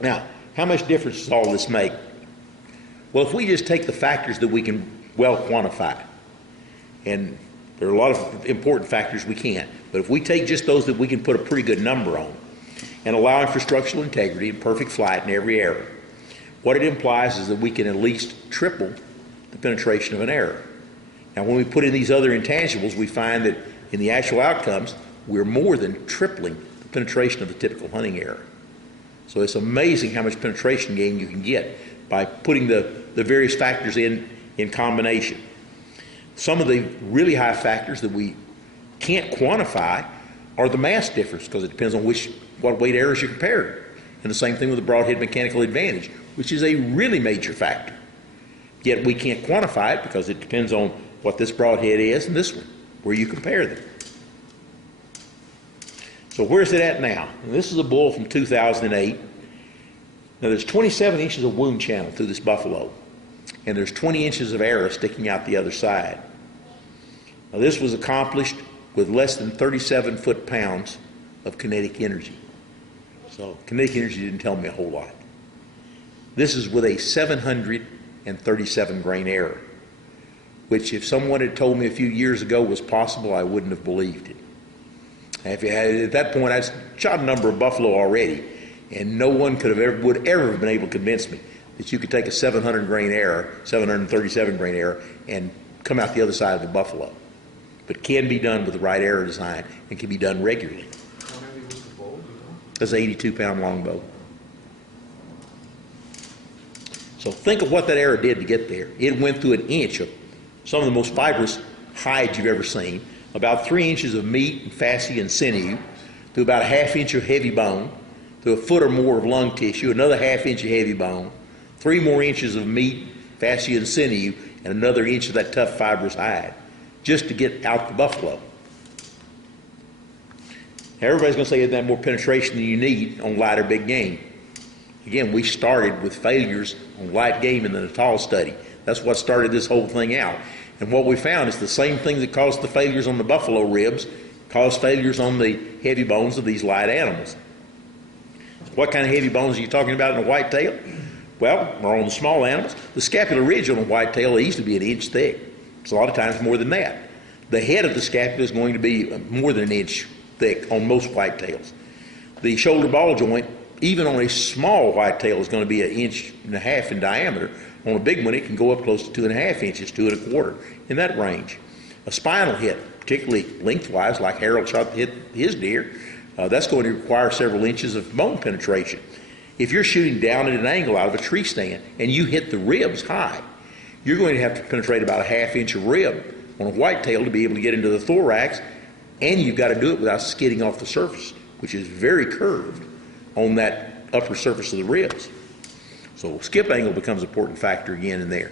Now, how much difference does all this make? Well, if we just take the factors that we can well quantify, and there are a lot of important factors we can't, but if we take just those that we can put a pretty good number on and allowing for structural integrity and perfect flight in every error, what it implies is that we can at least triple the penetration of an error. Now, when we put in these other intangibles, we find that in the actual outcomes, we're more than tripling the penetration of the typical hunting error. So it's amazing how much penetration gain you can get by putting the various factors in combination. Some of the really high factors that we can't quantify are the mass difference, because it depends on what weight errors you're comparing. And the same thing with the broadhead mechanical advantage, which is a really major factor. Yet we can't quantify it because it depends on what this broadhead is and this one, where you compare them. So where's it at now? And this is a bull from 2008. Now there's 27 inches of wound channel through this buffalo, and there's 20 inches of arrow sticking out the other side. Now this was accomplished with less than 37 foot-pounds of kinetic energy. So kinetic energy didn't tell me a whole lot. This is with a 737 grain error, which if someone had told me a few years ago was possible, I wouldn't have believed it. At that point, I'd shot a number of buffalo already, and no one would ever have been able to convince me that you could take a 737 grain error, and come out the other side of a buffalo. But it can be done with the right arrow design and can be done regularly. How heavy was the bow? That's an 82-pound longbow. So think of what that arrow did to get there. It went through an inch of some of the most fibrous hides you've ever seen, about 3 inches of meat and fascia and sinew, through about a ½ inch of heavy bone, through a foot or more of lung tissue, another ½ inch of heavy bone, 3 more inches of meat, fascia and sinew, and another inch of that tough fibrous hide, just to get out the buffalo. Now, everybody's going to say, isn't that more penetration than you need on light or big game? Again, we started with failures on light game in the Natal study. That's what started this whole thing out. And what we found is the same thing that caused the failures on the buffalo ribs caused failures on the heavy bones of these light animals. What kind of heavy bones are you talking about in a whitetail? Well, or on the small animals, the scapular ridge on a whitetail used to be an inch thick. It's a lot of times more than that. The head of the scapula is going to be more than an inch thick on most whitetails. The shoulder ball joint, even on a small whitetail, is going to be 1.5 inches in diameter. On a big one, it can go up close to 2.5 inches, 2 1/4, in that range. A spinal hit, particularly lengthwise, like Harold hit his deer, that's going to require several inches of bone penetration. If you're shooting down at an angle out of a tree stand and you hit the ribs high, you're going to have to penetrate about 1/2 inch of rib on a whitetail to be able to get into the thorax, and you've got to do it without skidding off the surface, which is very curved on that upper surface of the ribs. So skip angle becomes an important factor again in there.